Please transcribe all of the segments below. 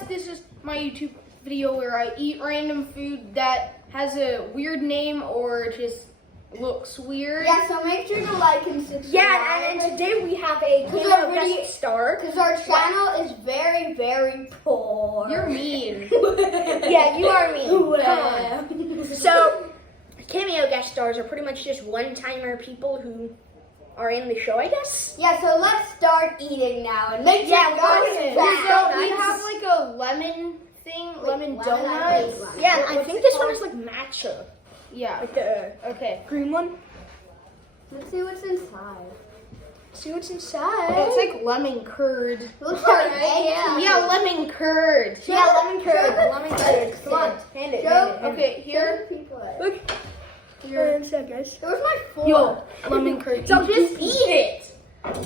guys, this is my YouTube video where I eat random food that has a weird name or just looks weird. Yeah, so make sure to like and subscribe. Yeah, and today we have a cameo guest star. Because our channel is very, very poor. You're mean. Yeah, you are mean. Well. So, cameo guest stars are pretty much just one-timer people who are in the show, I guess. Yeah, so let's start eating now. And make sure Yeah, to we're go going to to- that. So we have like a lemon thing, lemon lemon, I donut. hate lemon. Yeah, and I What's think it this called? one is like matcha. Yeah. Like the Okay. green one. Let's see what's inside. See what's inside. It's like lemon curd. Looks like Yeah. egg. Yeah, lemon curd. Yeah, lemon curd. Show the- Lemon curd. Come on, hand it. Show- hand it. Okay, here. Show the people it. Look. Here. Inside, guys. Where's my fork? Yo, lemon curd. So just eat it.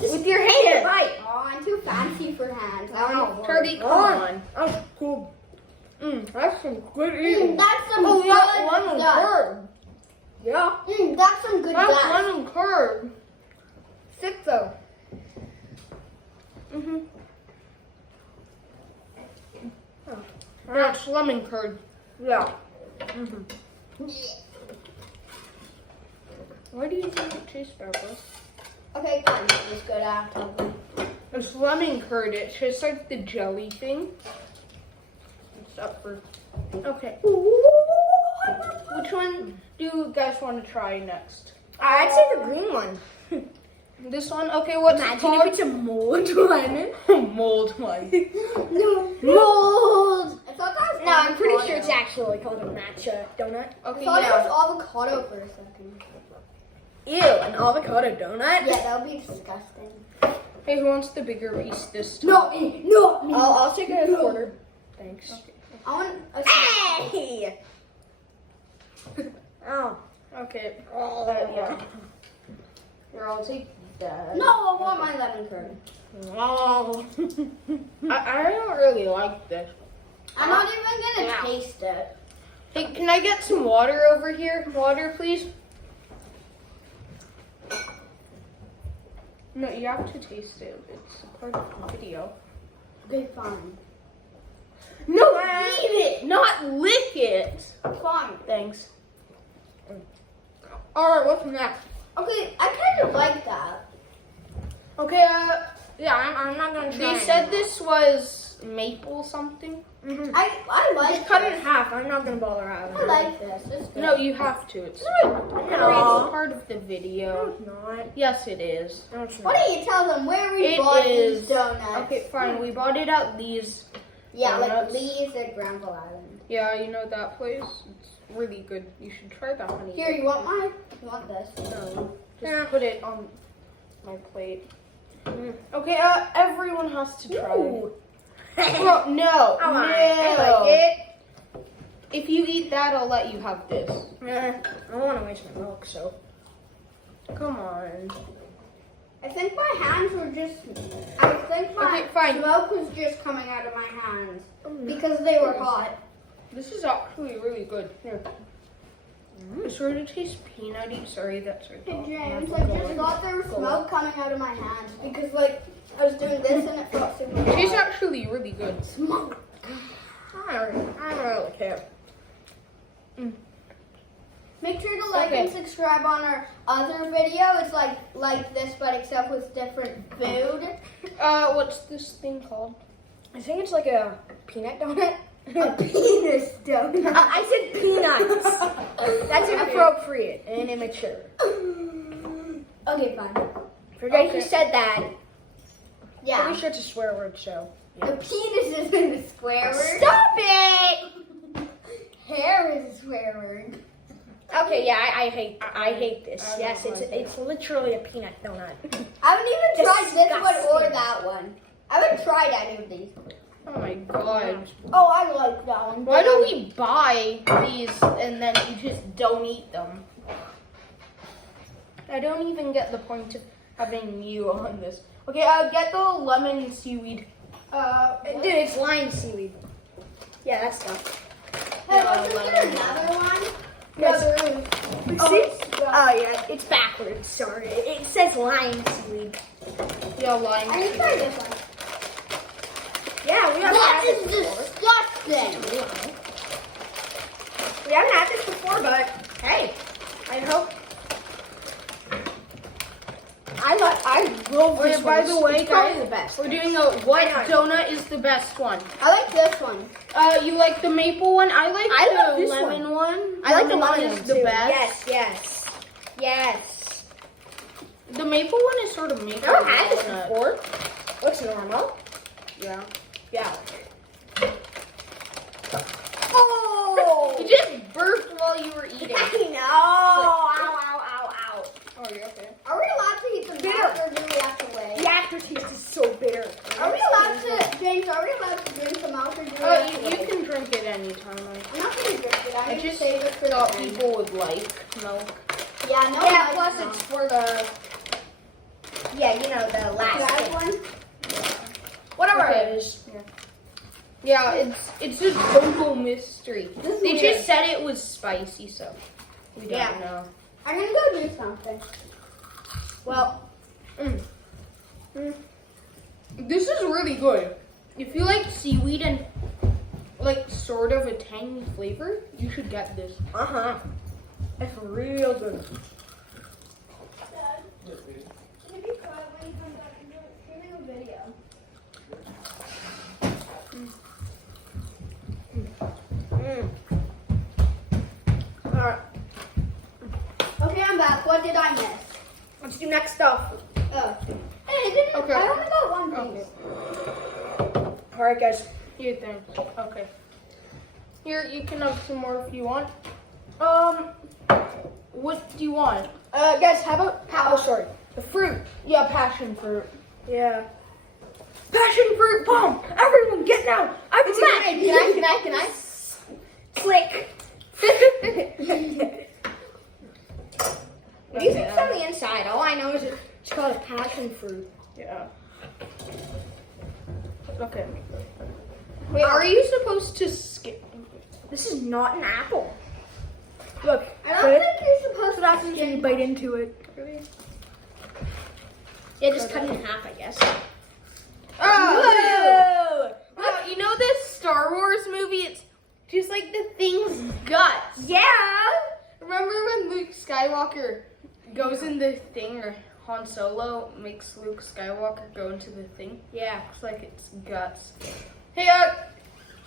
With your hand. Right. Oh, I'm too fancy for hands. I don't know. Curdy, come on. Oh, cool. That's some good eating. That's some Oh, good yeah, lemon stuff. curd. Yeah. That's some good That's stuff. lemon curd. Sick though. That's lemon curd. Yeah. Why do you think it tastes better? Okay, fine. Let's go after. It's lemon curd. It's just like the jelly thing. It's up for. Okay. Which one do you guys want to try next? I'd say the green one. This one? Okay, what's it Imagine called? if it's a mold lemon. Mold one. Mold. I thought that was No, I'm pretty avocado. sure it's actually called a matcha donut. I Okay, thought it yeah. was avocado for a second. Ew, an avocado donut? Yeah, that would be disgusting. Hey, who wants the bigger piece this time? Not me. Not me. I'll take a quarter. Thanks. I want a Hey! Oh. Okay. Yeah. Here, I'll take that. No, I want my lemon curd. Oh. I don't really like this. I'm not even gonna Yeah. taste it. Hey, can I get some water over here? Water, please. No, you have to taste it. It's a part of the video. Okay, fine. No, eat it, not lick it. Fine. Thanks. All right, what's next? Okay, I kind of like that. Okay, Yeah, I'm not gonna try they it. said this was maple something. I like Just cut it this. in half. I'm not gonna bother having I it. like this. It's good. No, you have to. It's No. part of the video. It's not. Yes, it is. No, it's Why not. don't you tell them where we It bought is. these donuts? Okay, fine. We bought it at Lee's. Yeah, like Donuts. Lee's at Granville Island. Yeah, you know that place? It's really good. You should try that one. Here, you want mine? You want this? No. Just put it on my plate. Okay, everyone has to try. Ooh. Well, no. I like no. it. If you eat that, I'll let you have this. I don't want to waste my milk, so. Come on. I think my hands were just. I think my Okay, fine. smoke was just coming out of my hands because they were hot. This is actually really good. Here. It sort of tastes peanutty. Sorry, that's right. Hey James, I just thought there was smoke coming out of my hands because like I was doing this and it felt super It tastes hot. actually really good. Smoke. I don't really care. Make sure to like and subscribe on our other video. It's like this but except with different food. What's this thing called? I think it's like a peanut donut. A penis donut. I said peanuts. That's inappropriate and immature. Okay, fine. Forget Okay. you said that. Yeah. Pretty sure it's a swear word, so. The penis is in the square word. Stop it! Hair is a swear word. Okay, yeah, I hate this. I Yes, don't it's like it. it's literally a peanut donut. I haven't even tried this one or Disgusting. that one. I haven't tried any of these. Oh my god. Oh, I like that one. Why do we buy these and then you just don't eat them? I don't even get the point of having you on this. Okay, get the lemon seaweed. Dude, it's lime seaweed. Yeah, that's stuff. Hey, wasn't there another one? Yes. No, there is. Oh yeah, it's backwards. Sorry, it says lime seaweed. Yeah, lime I need to try seaweed. this one. Yeah, we got What that is before. this By the way, it's probably guys, the best. we're doing a what donut is the best one. I like this one. You like the maple one? I like love the this lemon one. I like the one lemon is one the too. best. Yes. The maple one is sort of maple. I never had this donut. before. Looks normal. Yeah. Yeah. Oh! You just burped while you were eating. I know. Ow, ow, ow, ow. Oh, you're okay. Are we allowed to eat the Bitter. milk or do we have to wait? The aftertaste is so bitter. Are we allowed to, James, are we allowed to drink the milk or do we Oh, have to you wait? can drink it anytime. I'm not going to drink it. I I'm just just save it for thought the end. people would like milk. Yeah, no Yeah, milk, plus no. it's for the, the last That thing. one? Whatever Okay. it is. Yeah, it's a total mystery. This is They weird. just said it was spicy, so we don't Yeah. know. I'm going to go do something. Well, This is really good. If you like seaweed and like sort of a tangy flavor, you should get this. uh-huh. It's real good. Dad, can you be quiet when you come back? I'm shooting a video. Alright, Okay, I'm back. What did I miss? let's do next stuff. Oh. Hey, I didn't. Okay. I only got one piece. Alright, guys. You think? Okay. Here, you can have some more if you want. What do you want? Guys, how about, sorry. The fruit. Yeah, passion fruit. Yeah. Passion fruit bomb! Everyone get now! I'm It's a back! grenade. Can I? Slick. What do you think's on the inside? All I know is it's called a passion fruit. Yeah. Okay. Wait, are you supposed to skip? This is not an apple. Look, I don't think you're supposed what happens to when you bite into it. Yeah, just cut it in half, I guess. Oh! Wow, you know this Star Wars movie? It's just like the thing's guts. Yeah! Remember when Luke Skywalker goes in the thing, or Han Solo makes Luke Skywalker go into the thing? Yeah. Looks like it's guts. Hey,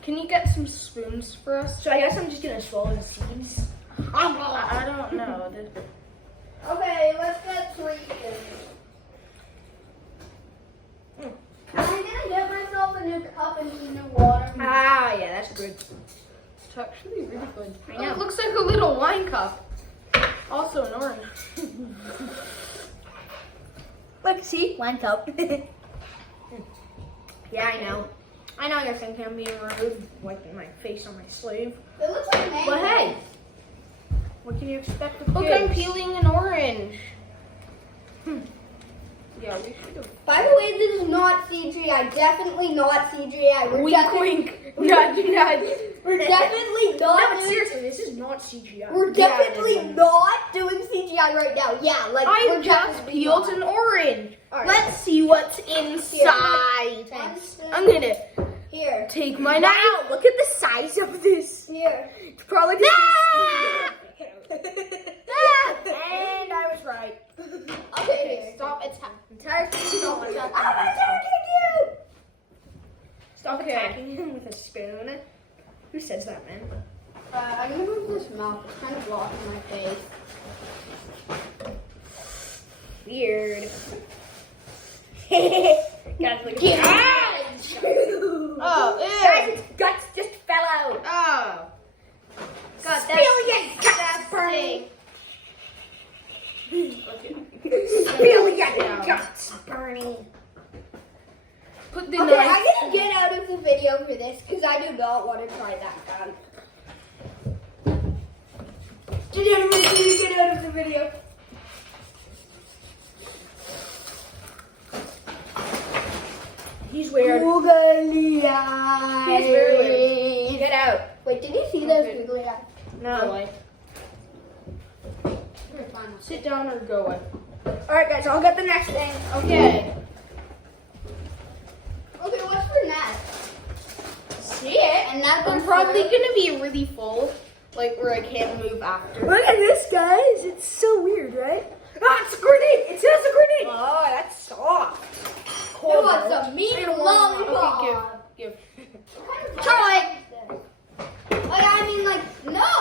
can you get some spoons for us? So I guess I'm just gonna swallow the seeds. I don't know. Okay, let's get sweet. I'm gonna get myself a new cup and some new water. Ah, yeah, that's good. It's actually really good. I know. It looks like a little wine cup. Also an orange. Look, see? One cup. Yeah, I know. I know you're thinking I'm being rude, wiping my face on my sleeve. It looks like mango. But hey, what can you expect of Look, kids? I'm peeling an orange. Yeah, we should have. By the way, this is not CGI. Definitely not CGI. We're Wink, definitely, wink. Nudge, nudge. we're definitely No, not but doing. seriously, this is not CGI. We're Yeah, definitely it is. not doing CGI right now. Yeah, like I we're just definitely peeled not. an orange. All right. Let's see what's inside. Thanks. I'm gonna Here. take my knife. Wow, look at the size of this. Here. It's probably gonna Ah! And I was right. Okay, here. Stop attacking. Entire stop attacking. I'm attacking you. Stop Okay. attacking him with a spoon. Who says that, man? I'm gonna move this mouth. It's kind of blocking my face. Weird. Guys, look at that. Oh, Guys, ew. its guts just fell out. Oh. God, Spill your guts, Bernie. Okay. Spill your Yeah. guts, Bernie. Put the Okay, knife. I'm gonna get out of the video for this because I do not want to try that gun. Did anyone see me get out of the video? He's weird. Googly eyes. He's very weird. Get out. Wait, did you see those Okay. googly eyes? No. Away. Here, fine. Sit down or go away. Alright, guys, I'll get the next thing. Okay. Okay, what's for next? See it? And that I'm goes probably for- gonna be really full, like where I can't move after. Look at this, guys. It's so weird, right? Ah, it's a grenade. It says a grenade. Oh, that's soft. a meat I gotta warm him up. lollipop. Give. Charlie. Like I mean, like no.